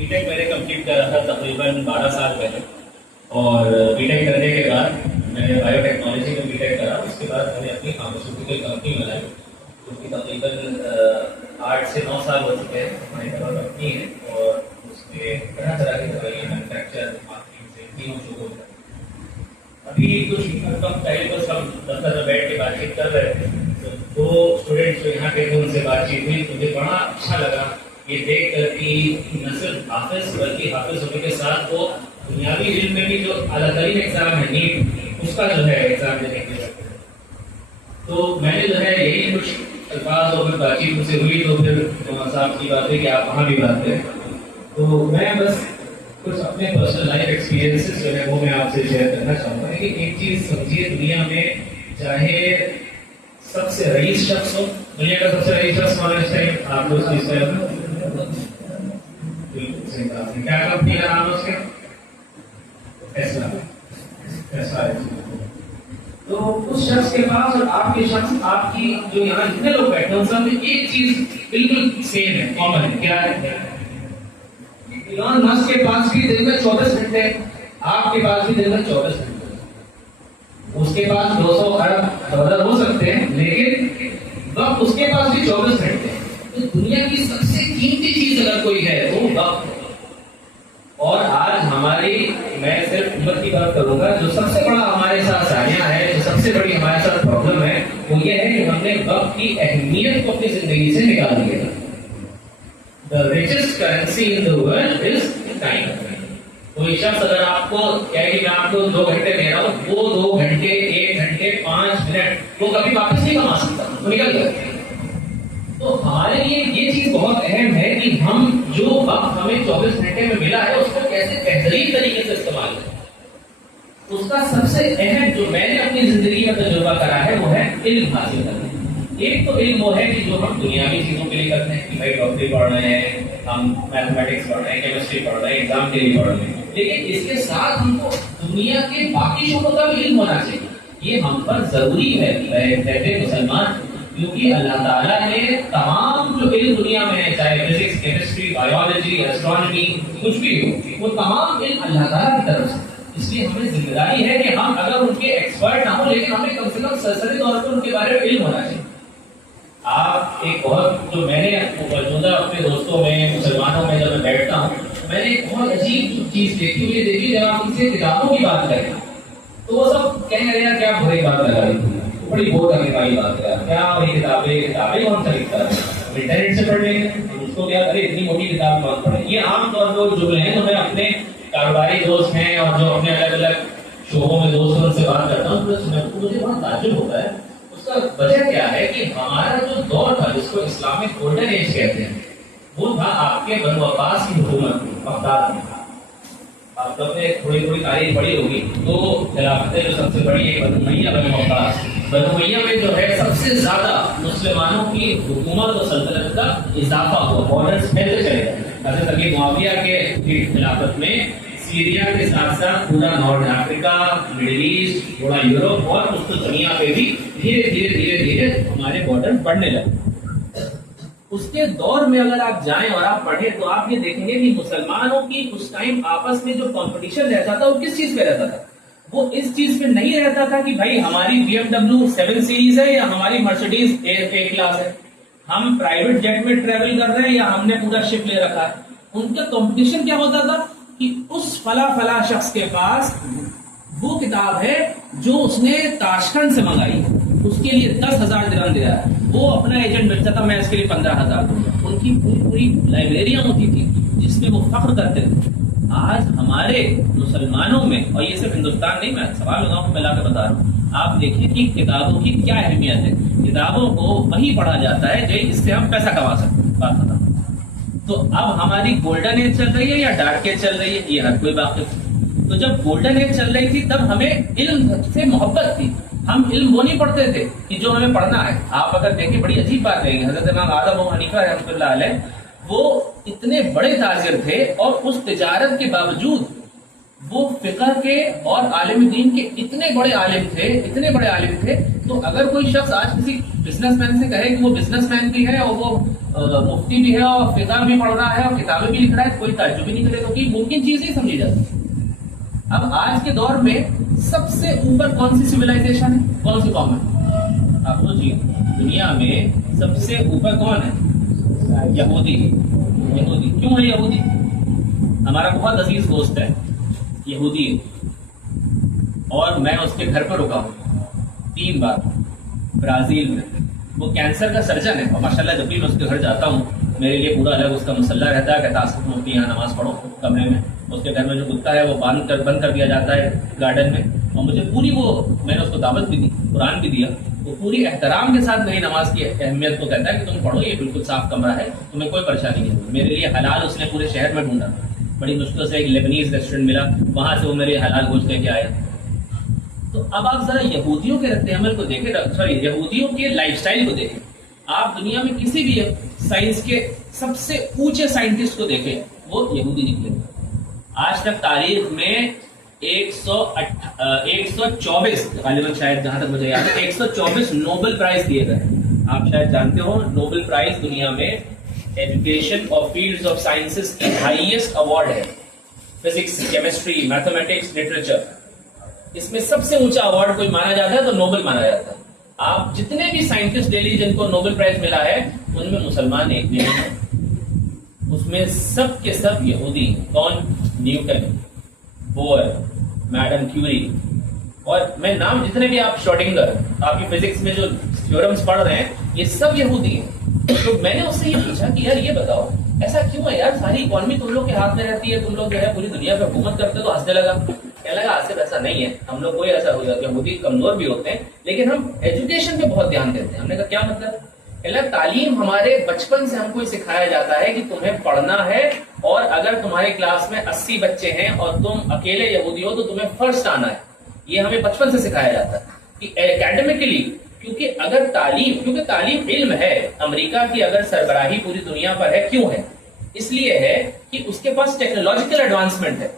Be ٹیک میں نے complete کرا تھا تقریباً 12 سال پہلے، اور بی ٹیک کرنے کے بعد میں نے بایو ٹیکنالوجی میں بی ٹیک کرا. اس کے بعد میں نے اپنی فارماسیوٹیکل کمپنی بنائی جو کہ تقریباً 8 سے 9 سال ہو چکے ہیں. ہماری دوا کمپنی ہے اور اس میں طرح طرح کی دوائیں مینوفیکچر مارکیٹنگ سے تینوں شعبوں میں. ابھی کچھ کم ٹائم پر سب دفتر میں بیٹھ کے بات چیت کر رہے تھے، تو دو اسٹوڈنٹس جو یہاں کے تھے ان سے بات چیت ہوئی. مجھے بڑا اچھا لگا یہ دیکھ کر کہ نہ صرف حافظ بلکہ حافظ ہونے کے ساتھ وہ دنیاوی علم میں بھی جو اعلیٰ ترین ایگزام ہے نیٹ، اس کا جو ہے ایگزام دینے کے لیے. تو میں نے جو ہے یہی کچھ الفاظ اور بات چیت مجھ سے ہوئی، تو پھر صاحب کی بات ہے کہ آپ وہاں بھی بات کریں. تو میں بس کچھ اپنے پرسنل لائف ایکسپیرینسز جو ہے وہ میں آپ سے شیئر کرنا چاہوں گا کہ ایک چیز سمجھیے، دنیا میں چاہے سب سے رئیس شخص ہو، دنیا کا سب سے رئیس شخص کون ہے اس ٹائم؟ آپ لوگ اس ٹائم کیا کمپنی کا نام ہے اس کا؟ ایسا. تو اس شخص کے پاس اور آپ کے شخص، آپ کی جو یہاں جتنے لوگ بیٹھے ہیں سب میں ایک چیز بالکل سیم ہے، کامن ہے. کیا ہے؟ ایلان مسک کے پاس بھی دن میں 24 گھنٹے، آپ کے پاس بھی دن میں 24 گھنٹے. اس کے پاس 200 ارب ڈالر ہو سکتے ہیں لیکن وقت اس کے پاس بھی 24 گھنٹے. تو دنیا کی سب سے قیمتی چیز اگر کوئی ہے وہ وقت ہے. اور آج ہماری، میں صرف امت کی بات کروں گا، جو سب سے بڑا ہمارے ساتھ سانحہ ہے، جو سب سے بڑی ہمارے ساتھ پرابلم ہے، وہ یہ ہے کہ ہم نے وقت کی اہمیت کو اپنی زندگی سے نکال دیا. The richest currency in the world is time. کوئی شخص اگر آپ کو کہے کہ میں آپ کو 2 گھنٹے دے رہا ہوں، وہ 2 گھنٹے، 1 گھنٹے، 5 منٹ وہ کبھی واپس نہیں کما سکتا، وہ نکل گیا. تو ہمارے لیے یہ چیز بہت اہم ہے کہ ہم جو وقت ہمیں 24 گھنٹے میں ملا ہے اس کو کیسے بہترین طریقے سے استعمال کریں. اس کا سب سے اہم جو میں نے اپنی زندگی میں تجربہ کرا ہے وہ ہے علم حاصل کرنا. ایک تو علم وہ ہے کہ جو ہم دنیاوی چیزوں کے لیے کرتے ہیں کہ بھائی ڈاکٹری پڑھ رہے ہیں، ہم میتھمیٹکس پڑھ رہے ہیں، کیمسٹری پڑھ رہے ہیں، ایگزام کے لیے پڑھ رہے ہیں، لیکن اس کے ساتھ ہم کو دنیا کے باقی شعبوں کا بھی علم ہونا چاہیے. یہ ہم پر ضروری ہے کہتے مسلمان، کیونکہ اللہ تعالیٰ نے تمام جو علم دنیا میں ہے، چاہے فزکس، کیمسٹری، بایولوجی، ایسٹرونومی، کچھ بھی ہو، وہ تمام علم اللہ تعالیٰ کی طرف سے. اس لیے ہمیں ذمہ داری ہے کہ ہم اگر ان کے ایکسپرٹ نہ ہوں لیکن ہمیں کم سے کم سرسری طور پر ان کے بارے میں علم ہونا چاہیے. آپ ایک بہت، جو میں نے موجودہ اپنے دوستوں میں، مسلمانوں میں جب میں بیٹھتا ہوں، میں نے ایک بہت عجیب چیز دیکھی. یہ دیکھی جب آپ ان سے کتابوں کی بات کریں تو وہ سب کہیں گے کیا بری بات لگا رہی تھی، بڑی بہت کرنے والی بات ہے، کیا وہی کتابیں کون سا لکھتا ہے، انٹرنیٹ سے پڑھ لیں گے اس کو، کیا کرے اتنی موٹی کتاب کون پڑھے. یہ عام طور پر جملے ہیں. تو میں اپنے کاروباری دوست ہیں اور جو اپنے الگ الگ شعبوں میں دوست ہیں ان سے بات کرتا ہوں تو مجھے بہت تعجب ہوتا ہے. اس کا وجہ کیا ہے کہ ہمارا جو دور تھا جس کو اسلامک گولڈن ایج کہتے ہیں، وہ تھا آپ کے بنو عباس کی حکومت بغداد میں. آپ لوگ نے تھوڑی تھوڑی تاریخ پڑھی ہوگی. تو خلافتیں جو سب سے بڑی ہے بنو امیہ، بنو عباس. بنو امیہ میں جو ہے سب سے زیادہ مسلمانوں کی حکومت و سلطنت کا اضافہ ہوا، بارڈرز پھیلتے چلے گئے. حضرت ابی معاویہ کے خلافت میں سیریا کے ساتھ ساتھ پورا نارتھ افریقہ، مڈل ایسٹ، تھوڑا یورپ اور اس دنیا پہ بھی دھیرے دھیرے دھیرے دھیرے ہمارے بارڈر بڑھنے لگے. اس کے دور میں اگر آپ جائیں اور آپ پڑھیں تو آپ یہ دیکھیں گے کہ مسلمانوں کی اس ٹائم آپس میں جو کمپٹیشن رہتا تھا وہ کس چیز پہ رہتا تھا؟ وہ اس چیز پہ نہیں رہتا تھا کہ بھائی ہماری BMW 7 سیریز ہے یا ہماری مرسیڈیز A کلاس ہے، ہم پرائیویٹ جیٹ میں ٹریول کر رہے ہیں یا ہم نے پورا شپ لے رکھا ہے. ان کا کمپٹیشن کیا ہوتا تھا کہ اس فلاں شخص کے پاس وہ کتاب ہے جو اس نے تاشکند سے منگائی ہے، اس کے لیے 10,000 درہم دیا ہے، وہ اپنا ایجنٹ بنتا تھا، میں اس کے لیے 15,000 دوں گا. ان کی پوری لائبریریاں ہوتی تھی جس میں وہ فخر کرتے تھے. آج ہمارے مسلمانوں میں، اور یہ صرف ہندوستان نہیں، میں سوال لگاؤں میں لا کے بتا رہا ہوں، آپ دیکھیں کہ کتابوں کی کیا اہمیت ہے. کتابوں کو وہی پڑھا جاتا ہے جو اس سے ہم پیسہ کما سکتے ہیں. بات ختم. تو اب ہماری گولڈن ایج چل رہی ہے یا ڈارک ایج چل رہی ہے، یہ ہر کوئی واقف. تو جب گولڈن ایج چل رہی تھی تب ہمیں علم سے محبت تھی. ہم علم وہ نہیں پڑھتے تھے کہ جو ہمیں پڑھنا ہے. آپ اگر دیکھیں بڑی عجیب بات ہے، حضرت امام اعظم ابو حنیفہ رحمۃ اللہ علیہ وہ اتنے بڑے تاجر تھے اور اس تجارت کے باوجود وہ فقہ کے اور عالم دین کے اتنے بڑے عالم تھے تو اگر کوئی شخص آج کسی بزنس مین سے کہے کہ وہ بزنس مین بھی ہے اور وہ مفتی بھی ہے اور فقہ بھی پڑھ رہا ہے اور کتابیں بھی لکھ رہا ہے، کوئی تعجب ہی نہیں کرے گا کہ ممکن چیز نہیں سمجھی جاتی. اب آج کے دور میں سب سے اوپر کون سی سویلائزیشن ہے، کون سی قوم ہے؟ آپ سوچیے دنیا میں سب سے اوپر کون ہے؟ یہودی. یہودی کیوں ہے یہودی؟ ہمارا بہت عزیز دوست ہے یہودی ہے، اور میں اس کے گھر پر رکا ہوں 3 بار برازیل میں. وہ کینسر کا سرجن ہے اور ماشاء اللہ جب بھی میں اس کے گھر جاتا ہوں میرے لیے پورا الگ اس کا مسلح رہتا ہے کہ تاسف ہوتی ہے یہاں نماز پڑھو کمرے میں. اس کے گھر میں جو کتا ہے وہ بند کر دیا جاتا ہے گارڈن میں، اور مجھے پوری میں نے اس کو دعوت بھی دی، قرآن بھی دیا. وہ پوری احترام کے ساتھ میری نماز کی اہمیت کو کہتا ہے کہ تم پڑھو، یہ بالکل صاف کمرہ ہے، تمہیں کوئی پریشانی نہیں ہوگی. میرے لیے حلال اس نے پورے شہر میں ڈھونڈا، بڑی مشکل سے ایک لیبنیز ریسٹورینٹ ملا، وہاں سے وہ میرے حلال گوشت لے کے آیا. تو اب آپ ذرا یہودیوں کے رد عمل کو دیکھیں، سوری یہودیوں کے لائف سٹائل کو دیکھیں. آپ دنیا میں کسی بھی سائنس کے سب سے اونچے سائنٹسٹ کو دیکھیں، وہ یہودی نکلے. آج تک تاریخ میں 124 غالباً شاید جہاں تک مجھے یاد ہے 124 نوبل پرائز دیے گئے. آپ شاید جانتے ہو نوبل پرائز دنیا میں ایجوکیشن اور فیلڈز آف سائنسز کی ہائیسٹ اوارڈ ہے. فزکس، کیمسٹری، میتھمیٹکس، لٹریچر، اس میں سب سے اونچا اوارڈ کوئی مانا جاتا ہے تو نوبل مانا جاتا ہے. آپ جتنے بھی سائنٹسٹ لے لیجیے جن کو نوبل پرائز ملا ہے ان میں مسلمان ایک بھی نہیں ہے، اس میں سب کے سب یہودی. کون؟ نیوٹن، بور، میڈم کیوری، اور میں نام جتنے بھی آپ شروڈنگر، آپ کی فزکس میں جو تھیورمز پڑھ رہے ہیں یہ سب یہودی ہیں. تو میں نے اس سے یہ پوچھا کہ یار یہ بتاؤ ایسا کیوں ہے یار، ساری اکانومی تم لوگ کے ہاتھ میں رہتی ہے، تم لوگ جو ہے پوری دنیا پہ حکومت کرتے ہو. تو ہنسنے لگا، کہنے لگا آصف ایسا نہیں ہے، ہم لوگ کوئی ایسا ہو جاتا ہے، یہودی کمزور بھی ہوتے ہیں لیکن ہم ایجوکیشن پہ بہت دھیان دیتے ہیں. ہم نے کہا کیا مطلب؟ تعلیم ہمارے بچپن سے ہم کو سکھایا جاتا ہے کہ تمہیں پڑھنا ہے، اور اگر تمہارے کلاس میں 80 بچے ہیں اور تم اکیلے یہودی ہو تو تمہیں فرسٹ آنا ہے. یہ ہمیں بچپن سے سکھایا جاتا ہے کہ اکیڈمیکلی، کیونکہ تعلیم علم ہے. امریکہ کی اگر سربراہی پوری دنیا پر ہے، کیوں ہے؟ اس لیے ہے کہ اس کے پاس ٹیکنالوجیکل ایڈوانسمنٹ ہے،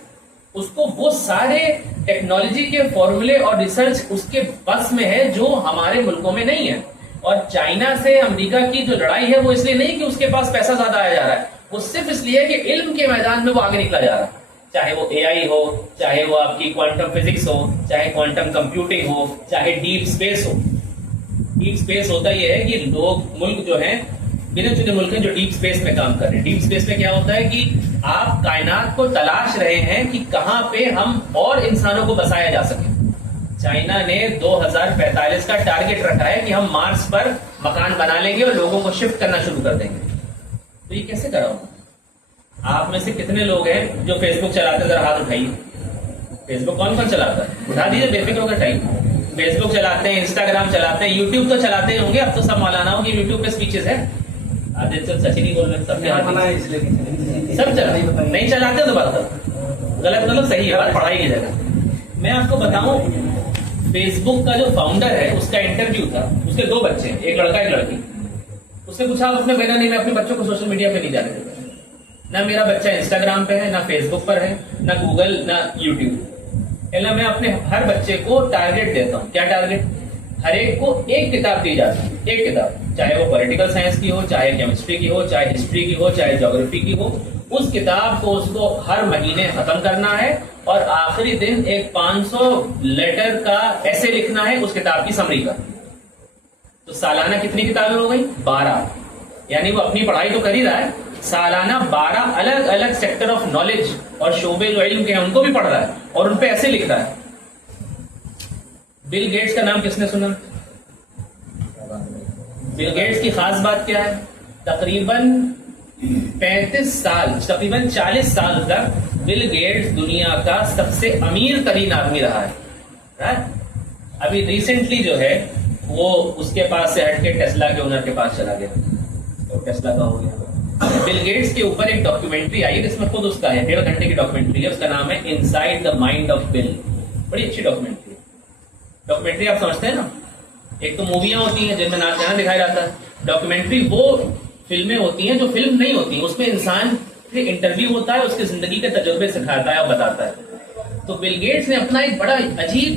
اس کو وہ سارے ٹیکنالوجی کے فارمولے اور ریسرچ اس کے بس میں ہے جو ہمارے ملکوں میں نہیں ہے. اور چائنا سے امریکہ کی جو لڑائی ہے وہ اس لیے نہیں کہ اس کے پاس پیسہ زیادہ آیا جا رہا ہے، وہ صرف اس لیے کہ علم کے میدان میں وہ آگے نکلا جا رہا ہے. چاہے وہ اے آئی ہو، چاہے وہ آپ کی کوانٹم فزکس ہو، چاہے کوانٹم کمپیوٹنگ ہو، چاہے ڈیپ اسپیس ہو. ڈیپ اسپیس ہوتا یہ ہے کہ لوگ ملک جو ہیں گنے چنے ملک ہیں جو ڈیپ اسپیس میں کام کر رہے ہیں. ڈیپ اسپیس میں کیا ہوتا ہے کہ آپ کائنات کو تلاش رہے ہیں کہ کہاں پہ ہم اور انسانوں کو بسایا جا سکے. چائنا نے 2045 کا ٹارگٹ رکھا ہے کہ ہم مارس پر مکان بنا لیں گے اور لوگوں کو شفٹ کرنا شروع کر دیں گے. تو یہ کیسے کراؤں؟ آپ میں سے کتنے لوگ ہیں جو فیس بک چلاتے ہیں؟ ذرا ہاتھ اٹھائیے. فیس بک کون چلاتا ہے؟ اٹھا دیجیے، بے فکر ہو کر اٹھائیے. فیس بک چلاتے ہیں، انسٹاگرام چلاتے ہیں، یوٹیوب تو چلاتے ہوں گے. اب تو سب مولانا ہو کہ یوٹیوب پہ اسپیچز ہے. سچ نہیں بول رہے، سب چلا نہیں چلاتے تو بات غلط، مطلب صحیح ہے بات پڑھائی کی جگہ. میں آپ کو بتاؤں فیس بک کا جو فاؤنڈر ہے اس کا انٹرویو تھا، اس کے 2 بچے ہیں، ایک لڑکا ایک لڑکی. اس نے پوچھا، اس نے کہا نہیں میں اپنے بچوں کو سوشل میڈیا پہ نہیں جانے دیتا، نہ میرا بچہ انسٹاگرام پہ ہے، نہ فیس بک پر ہے، نہ گوگل، نہ یوٹیوب. اللہ میں اپنے ہر بچے کو ٹارگیٹ دیتا ہوں. کیا ٹارگیٹ؟ ہر ایک کو ایک کتاب دی جاتی ہے، ایک کتاب، چاہے وہ پولیٹیکل سائنس کی ہو، چاہے کیمسٹری کی ہو، چاہے ہسٹری کی ہو، چاہے جیوگرافی کی ہو. اس کتاب کو اس کو ہر مہینے ختم کرنا ہے اور آخری دن ایک 500 لیٹر کا ایسے لکھنا ہے اس کتاب کی سمری کا. تو سالانہ کتنی کتابیں ہو گئی؟ 12. یعنی وہ اپنی پڑھائی تو کر ہی رہا ہے، سالانہ 12 الگ الگ سیکٹر آف نالج اور شعبے جو علم کے ہیں ان کو بھی پڑھ رہا ہے اور ان پہ ایسے لکھ رہا ہے. بل گیٹس کا نام کس نے سنا؟ بل گیٹس کی خاص بات کیا ہے؟ تقریباً 35 سال، تقریباً 40 سال تک بل گیٹس دنیا کا سب سے امیر ترین آدمی رہا ہے. ابھی ریسنٹلی جو ہے وہ اس کے پاس سے ہٹ کے ٹیسلا کے اونر کے پاس چلا گیا، تو ٹیسلا کا ہو گیا. بل گیٹس کے اوپر ایک ڈاکیومنٹری آئی جس میں خود اس کا ہے، 1.5 گھنٹے کی ڈاکیومنٹری ہے، اس کا نام ہے inside the mind of bill. بڑی اچھی ڈاکیومنٹری. ڈاکیومنٹری آپ سمجھتے ہیں نا، ایک تو موویاں ہوتی ہیں جن میں ناچ گانا دکھایا جاتا ہے، ڈاکیومنٹری وہ فلمیں ہوتی ہیں جو فلم نہیں ہوتی ہیں، اس میں انسان سے انٹرویو ہوتا ہے، اس کی زندگی کے تجربے سکھاتا ہے اور بتاتا ہے. تو بل گیٹس نے اپنا ایک بڑا عجیب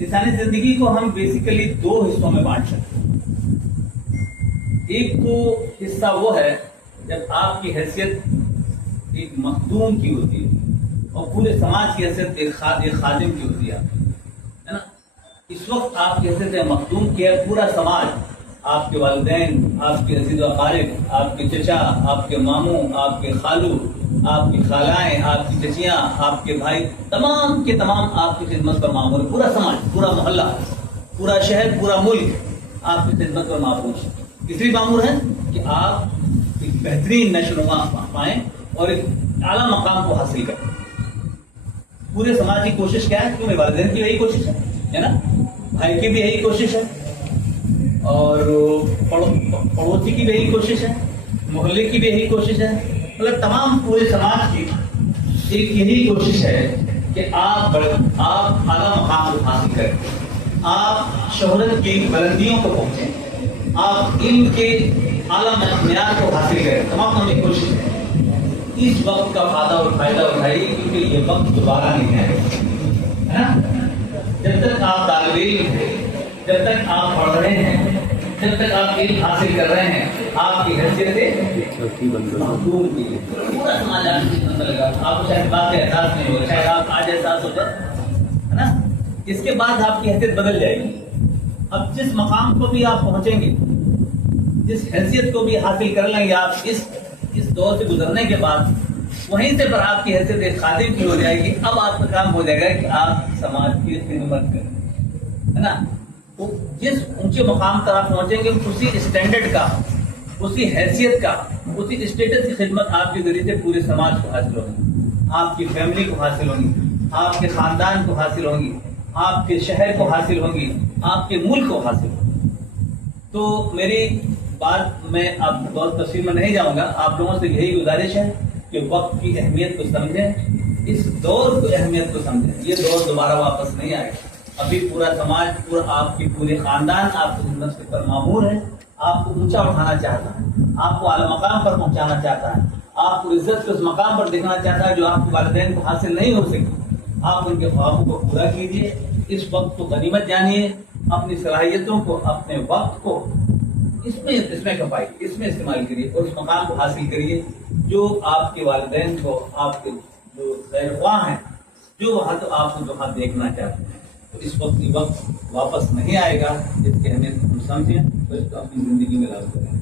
انسانی زندگی کو ہم بیسیکلی دو حصوں میں بانٹ سکتے ہیں. ایک تو حصہ وہ ہے جب آپ کی حیثیت ایک مخدوم کی ہوتی ہے اور پورے سماج کی حیثیت ایک خادم کی ہوتی ہے نا. اس وقت آپ کی حیثیت مخدوم کی ہے. پورا سماج، آپ کے والدین، آپ کے عزیز و اقارب، آپ کے چچا، آپ کے ماموں، آپ کے خالو، آپ کی خالائیں، آپ کی چچیاں، آپ کے بھائی، تمام کے تمام آپ کی خدمت پر معمور ہے. پورا سماج، پورا محلہ، پورا شہر، پورا ملک آپ کی خدمت پر معمور ہے. تیسری معمور ہے کہ آپ ایک بہترین نشو و نما پائیں اور ایک اعلیٰ مقام کو حاصل کریں. پورے سماج کی کوشش کیا ہے؟ کیوں؟ والدین کی یہی کوشش ہے نا، بھائی کی بھی یہی کوشش ہے، اور پڑوسی کی بھی یہی کوشش ہے، محلے کی بھی یہی کوشش ہے. مطلب تمام پورے سماج کی ایک یہی کوشش ہے کہ آپ اعلیٰ مقام کو حاصل کریں، آپ شہرت کی بلندیوں کو پہنچیں، آپ علم کے اعلیٰ معیار کو حاصل کریں. تمام ہمیں کوشش ہے. اس وقت کا فائدہ اٹھائیے کیونکہ یہ وقت دوبارہ نہیں ہے نا. جب تک آپ طالب علم ہیں، جب تک آپ پڑھ رہے ہیں، جب تک آپ علم حاصل کر رہے ہیں، آپ کی حیثیت مخدوم کی ہے. پورا سماج آپ کی خدمت لگا. آپ کو شاید بات کا احساس نہیں ہوگا، شاید آپ آج احساس ہو جائے ہے نا. اس کے بعد آپ کی حیثیت بدل جائے گی. اب جس مقام کو بھی آپ پہنچیں گے، جس حیثیت کو بھی حاصل کر لیں گے آپ اس دور سے گزرنے کے بعد، وہیں سے پر آپ کی حیثیت ایک خادم کی ہو جائے گی. اب آپ کا کام ہو جائے گا کہ آپ سماج کی خدمت کریں ہے نا. تو جس اونچے مقام پر آپ پہنچیں گے، اسی اسٹینڈرڈ کا، اسی حیثیت کا، اسی اسٹیٹس کی خدمت آپ کے ذریعے سے پورے سماج کو حاصل ہوگی، آپ کی فیملی کو حاصل ہوگی، آپ کے خاندان کو حاصل ہوگی، آپ کے شہر کو حاصل ہوگی، آپ کے ملک کو حاصل ہوگی. تو میری بات میں اب بہت تفصیل میں نہیں جاؤں گا. آپ لوگوں سے یہی گزارش ہے کہ وقت کی اہمیت کو سمجھیں، اس دور کی اہمیت کو سمجھیں. یہ دور دوبارہ واپس نہیں آئے گا. ابھی پورا سماج، پورا آپ کی پورے خاندان آپ کی خدمت پر معمور ہے. آپ کو اونچا اٹھانا چاہتا ہے، آپ کو اعلیٰ مقام پر پہنچانا چاہتا ہے، آپ کو عزت کے اس مقام پر دیکھنا چاہتا ہے جو آپ کے والدین کو حاصل نہیں ہو سکی. آپ ان کے خوابوں کو پورا کیجیے. اس وقت کو غنیمت جانیے، اپنی صلاحیتوں کو، اپنے وقت کو اس میں کھپائیے، اس میں استعمال کریے اور اس مقام کو حاصل کریے جو آپ کے والدین کو، آپ کے جو خیر خواہ ہیں، جو وہاں تو آپ کو وہاں دیکھنا چاہتے ہیں. تو اس وقت یہ وقت واپس نہیں آئے گا. اس کی اہمیت ہم سمجھیں تو اس کو اپنی زندگی میں لاگو کریں.